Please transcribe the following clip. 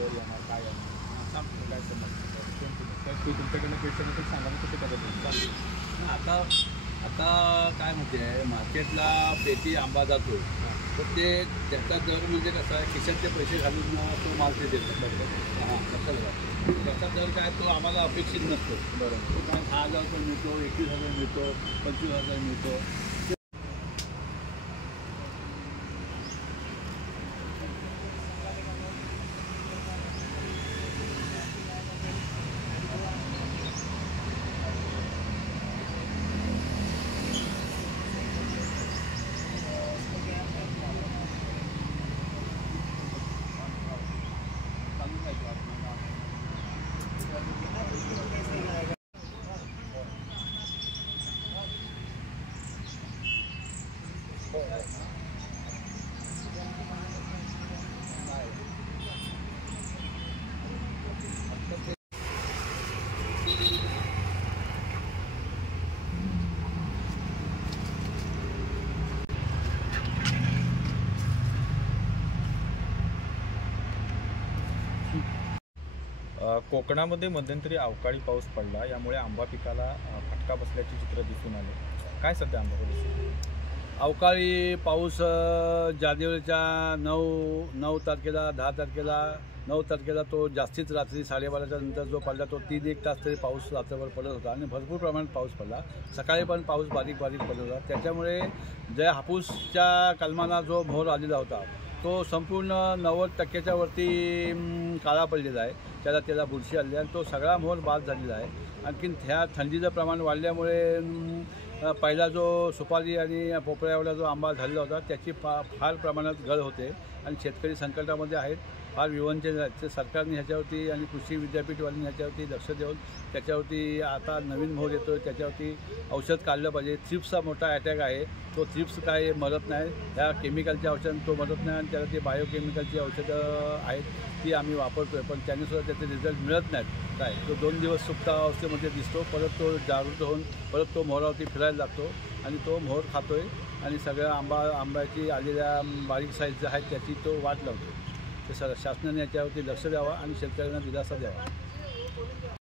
दर येणार काय येणार काय समजतं ते तुमच्याकडनं पेशंट सांगा कुठे करायचं आता आता काय म्हणते आहे मार्केटला पेटी आंबा जातो तर ते त्याचा दर म्हणजे कसा आहे खिशातले पैसे घालून तो माल ते देतात हां लक्षात घ्या त्याचा दर काय तो आम्हाला अपेक्षित नसतो बरोबर तो काय 10,000 रुपये मिळतो 21,000 मिळतो 25,000 मिळतो कोकणामध्ये मध्यंतरी अवकाळी पाऊस पडला यामुळे आंबा पिकाला फटका बसल्याचे चित्र दिसून आले काय सध्या आंबा परिस्थिती अवकाळी पाऊस जानेवारीच्या 9 तारखेला 10 तारखेला 9 तारखेला तो जास्तीच रात्री 12:30च्या नंतर जो पडला तो 3-1 तास तरी पाऊस रात्रभर पडत होता आणि भरपूर प्रमाणात पाऊस पडला सकाळी पण पाऊस बारीक बारीक पडत होता त्याच्यामुळे ज्या हापूसच्या कलमांना जो मोहर आलेला होता तो संपूर्ण 90% वरती काळा पडलेला आहे त्याला बुरशी आलेली आहे आणि तो सगळा मोहर बाद झालेला आहे आणखीन ह्या थंडीचं प्रमाण वाढल्यामुळे पहिला जो सुपारी आणि पोपळ्यावाला जो आंबा झालेला होता त्याची फार प्रमाणात गळ होते आणि शेतकरी संकटामध्ये आहेत फार विवंचन आहेत सरकारने ह्याच्यावरती आणि कृषी विद्यापीठवाल्यांनी ह्याच्यावरती लक्ष देऊन त्याच्यावरती आता नवीन मोहर येतो त्याच्यावरती औषध काढलं पाहिजे थ्रिप्सचा मोठा अटॅक आहे तो थ्रिप्स काय मरत नाही ह्या केमिकलच्या औषधांनी तो मरत नाही आणि त्याला ती बायोकेमिकलची औषधं आहेत ती आम्ही वापरतो आहे पण त्यानुसार त्याचे रिझल्ट मिळत नाहीत काय तो 2 दिवस सुप्तावस्थेमध्ये दिसतो परत तो जागृत होऊन परत तो मोहरावरती फिरायला लागतो आणि तो मोहर खातो आहे आणि सगळ्या आंब्याची आलेल्या बारीक साईज ज्या आहेत त्याची तो वाट लावतो ते शासनाने याच्यावरती लक्ष द्यावा आणि शेतकऱ्यांना दिलासा द्यावा